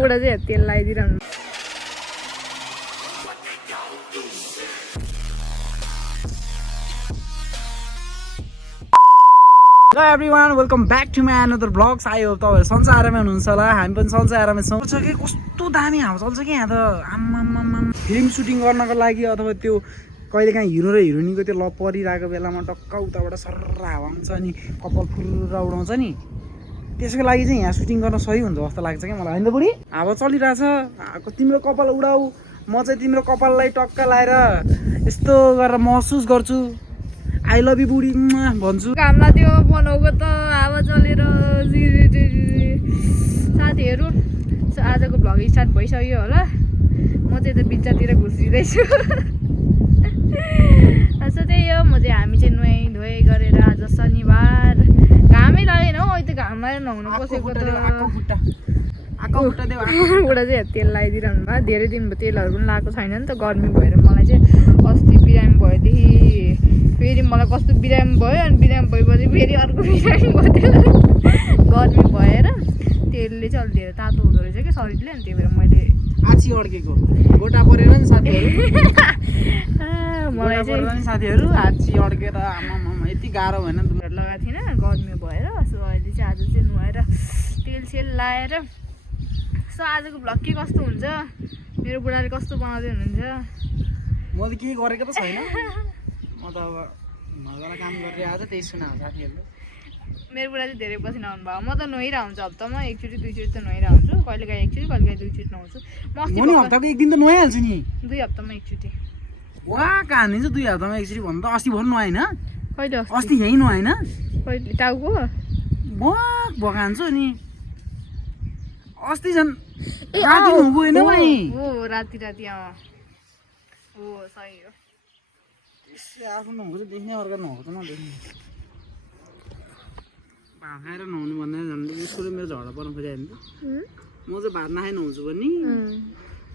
बुढा चाहिँ तेल लगाइदिरहनु Hello everyone, welcome back to my another vlogs. I hope तपाईहरु सन्चै आरामै हुनुहुन्छ होला। हामी पनि सन्चै आरामै छौं। के कस्तो दामी हावा चल्छ के यहाँ त। आम्मामाम फिल्म सुटिङ गर्नको लागि अथवा त्यो कहिलेकाहीँ हिरो र हिरोइनीको त्यो लभ परिरहेको बेलामा टक्क उताबाट सर्र हावा आउँछ अनि कपाल फुर्र उडाउँछ नि। त्यसको लागि चाहिँ यहाँ सुटिङ गर्न सही हुन्छ जस्तो लाग्छ के मलाई। हैन त बुढी? हावा चलिरहेछ। तिम्रो कपाल उडाऊ, म चाहिँ तिम्रो कपाललाई टक्क लाएर यस्तो गरेर महसुस गर्छु। I love you बुढी भन्छु। घाम लाग्यो बनाउको त हावा चलेर साथीहरू आजको भ्लग स्टार्ट भइसक्यो होला। म चाहिँ त बिचतिर घुसिँदैछु। सो त्यही हो, म चाहिँ हामी चाहिँ नुहाइ धुवाइ गरेर आज शनिबार घामै लागेन हौ। अहिले त घाम लागेर नहुनु बसेको त बुढा चाहिँ तेल लगाइदिरहनु भयो। धेरै दिन भयो तेलहरू पनि लगाएको छैन नि त, गर्मी भएर। मलाई चाहिँ अस्ति बिरामी भएदेखि फेरि मलाई कस्तो बिरामी भयो, अनि बिरामी भएपछि फेरि अर्को बिरामी भयो। गर्मी भएर तेलले चाहिँ अलि धेरै तातो हुँदो रहेछ कि शरीरले, अनि त्यही भएर मैले आछी अड्केको गोटा परेर नि साथीहरू। मलाई चाहिँ साथीहरू आछी अड्केर आमामा यति गाह्रो भएन लगाएको थिइनँ गर्मी भएर। सो अहिले चाहिँ आज चाहिँ नुहाएर तेल सेल लाएर। सो आजको भ्लग के कस्तो हुन्छ, मेरो बुढाले कस्तो बनाउँदै हुनुहुन्छ। म त के गरेको त छैन, म त अब मजाले काम गरेर आज त्यही सुना साथीहरूले। मेरो बुढा चाहिँ धेरै पछि नआउनु भयो। म त नुहाइरहेको हुन्छु हप्तामा एकचोटि दुईचोटि त नुहाइरहेको हुन्छु। कहिलेकाहीँ एकचोटि कहिलेकाहीँ दुईचोटि नुहाउँछु। म हप्ताको एक दिन त नुहाइहाल्छु नि। 2 हप्तामा एकचोटि। वा कहानी चाहिँ 2 हप्तामा एकचोटि भन्नु त अस्ति भर्नु नुहाएन? कहिले अस्ति यहीँ नुहाएन? कहिले टाउको भगान्छु नि। अस्ति झन् राति नुहाएन भाइ। हो राति हो सही हो। आफ्नो नुहाएको चाहिँ देख्ने, अर्को नुहाएको त नदेख्ने। भात खाएर नुहाउनु भन्दा झन् उसको मेरो झगडा पर्नु खोज्यो नि त। म चाहिँ भात नखाइ नुहाउँछु भने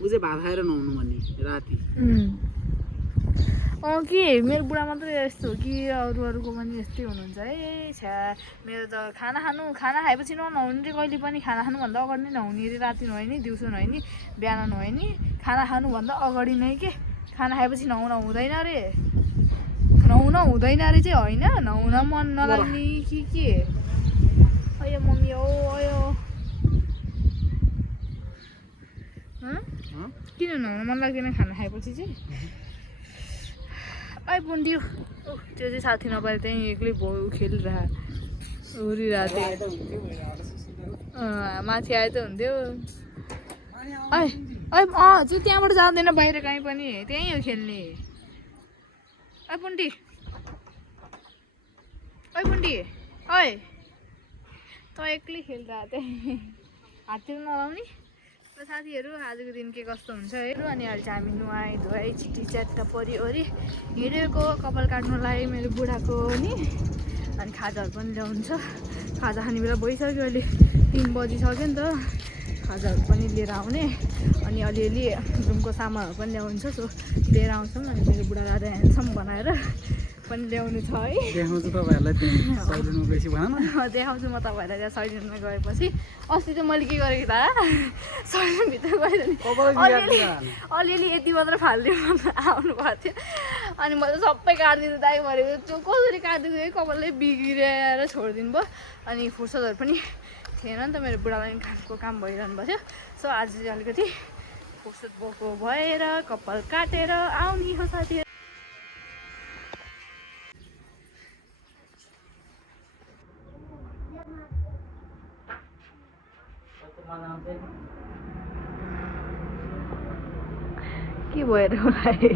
ऊ चाहिँ भात खाएर नुहाउनु भन्ने राति। के मेरो बुढा मात्रै यस्तो हो कि अरूको पनि यस्तै हुनुहुन्छ है। छ्या मेरो त खाना खाएपछि ननुहाउनु रे। कहिले पनि खाना खानुभन्दा अगाडि नै नुहाउने रे। राति नुहाइ नि, दिउँसो नुहाइ नि, बिहान नुहाइ नि। खाना खानुभन्दा अगाडि नै के खाना खाएपछि नुहाउन हुँदैन रे। नुहाउन हुँदैन रे चाहिँ होइन, नुहाउन मन नलाग्ने कि के। अयो मम्मी हो अयो। किन नुहाउन मन लाग्दैन खाना खाएपछि चाहिँ? आइपुग्यो त्यो चाहिँ साथी नपाएर त्यहीँ एक्लै भयो खेलिरहेको उरिरहेको थियो। माथि आए त हुन्थ्यो। चाहिँ त्यहाँबाट जाँदैन बाहिर कहीँ पनि, त्यहीँ हो खेल्ने। पुन्टी त एक्लै खेलिरहेको त्यही हाततिर नलाउने। साथीहरू आजको दिन के कस्तो हुन्छ है। अनि अहिले चाहिँ हामी नुहाइ धुवाइ छिटी च्याट्टा परिओरि हिँडेको कपाल काट्नुलाई मेरो बुढाको नि। अनि खाजाहरू पनि ल्याउँछ। खाजा खाने बेला भइसक्यो, अहिले 3 बजिसक्यो नि त। खाजाहरू पनि लिएर आउने, अनि अलिअलि रुमको सामानहरू पनि ल्याउँछ। सो लिएर आउँछौँ। अनि मेरो बुढालाई आज ह्यान्डसम बनाएर पनि ल्याउनु छ है। देखाउँछु तपाईँहरूलाई सैलुनमा गएपछि भन न। देखाउँछु म तपाईँहरूलाई त्यहाँ सैलुनमा गएपछि। अस्ति चाहिँ मैले के गरेको त सैलुनभित्र गएर अलिअलि यति मात्र फालिदियो भनेर आउनु भएको थियो। अनि मैले सबै काटिदिनु दाइ भनेको त्यो कसरी काटिदिएको है, कपालै बिग्रिएर छोडिदिनु भयो। अनि फुर्सदहरू पनि थिएन नि त, मेरो बुढालाई खानको काम भइरहनु भएको थियो। सो आज चाहिँ अलिकति फुर्सद भएको भएर कपाल काटेर आउने हो साथीहरू। के भएर मलाई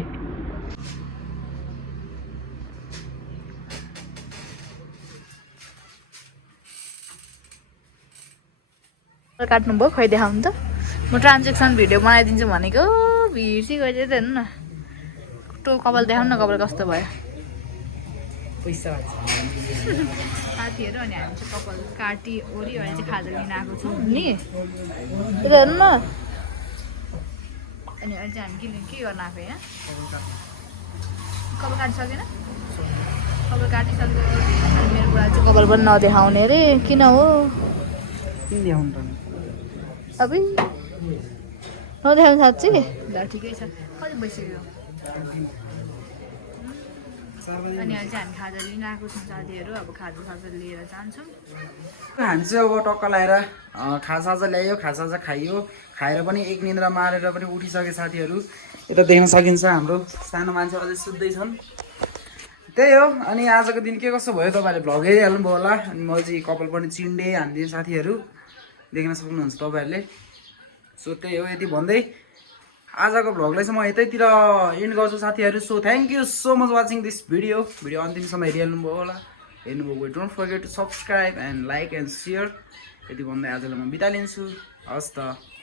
काट्नुभयो खै देखाउनु त। म ट्रान्जेक्सन भिडियो बनाइदिन्छु भनेको भिर्सी गइदियो त। हेर्नु न कपाल देखाउनु न, कपाल कस्तो भयो पैसा साथीहरू। अनि हामी चाहिँ कपाल काटी ओरि अहिले चाहिँ खाजा लिन आएको छौँ नि। हेर्नु न। अनि अहिले चाहिँ हामी के गर्न आएको होइन, कपाल काटिसकेन। कपाल काटिसक्यो। अनि मेरो बुढा चाहिँ कपाल पनि नदेखाउने अरे। किन हो किन देखाउनु त अबै नदेखाउनु साँच्ची ल ठिकै छ कति भइसक्यो अनि अहिले चाहिँ हामी खाजा लिन आएको छौँ साथीहरू अब खाजा लिएर जान्छौँ हामी चाहिँ अब टक्क लगाएर खाजा ल्यायो खाजा खाइयो खाएर पनि एक निन्द्रा मारेर पनि उठिसके साथीहरू यता देख्न सकिन्छ हाम्रो सानो मान्छे अझै सुत्दैछन् त्यही हो अनि आजको दिन के कसो भयो तपाईँहरूले भ्लग हेरिहाल्नुभयो होला अनि म चाहिँ कपाल पनि चिन्डे हानिदिएँ साथीहरू देख्न सक्नुहुन्छ तपाईँहरूले सो त्यही हो यति भन्दै आजको भ्लगलाई चाहिँ म यतैतिर एन्ड गर्छु साथीहरू so thank you so much watching this video अन्तिमसम्म हेरिहाल्नुभयो होला हेर्नुभयो don't forget to subscribe and like and share यति भन्दै आजलाई म बिदा लिन्छु हस् त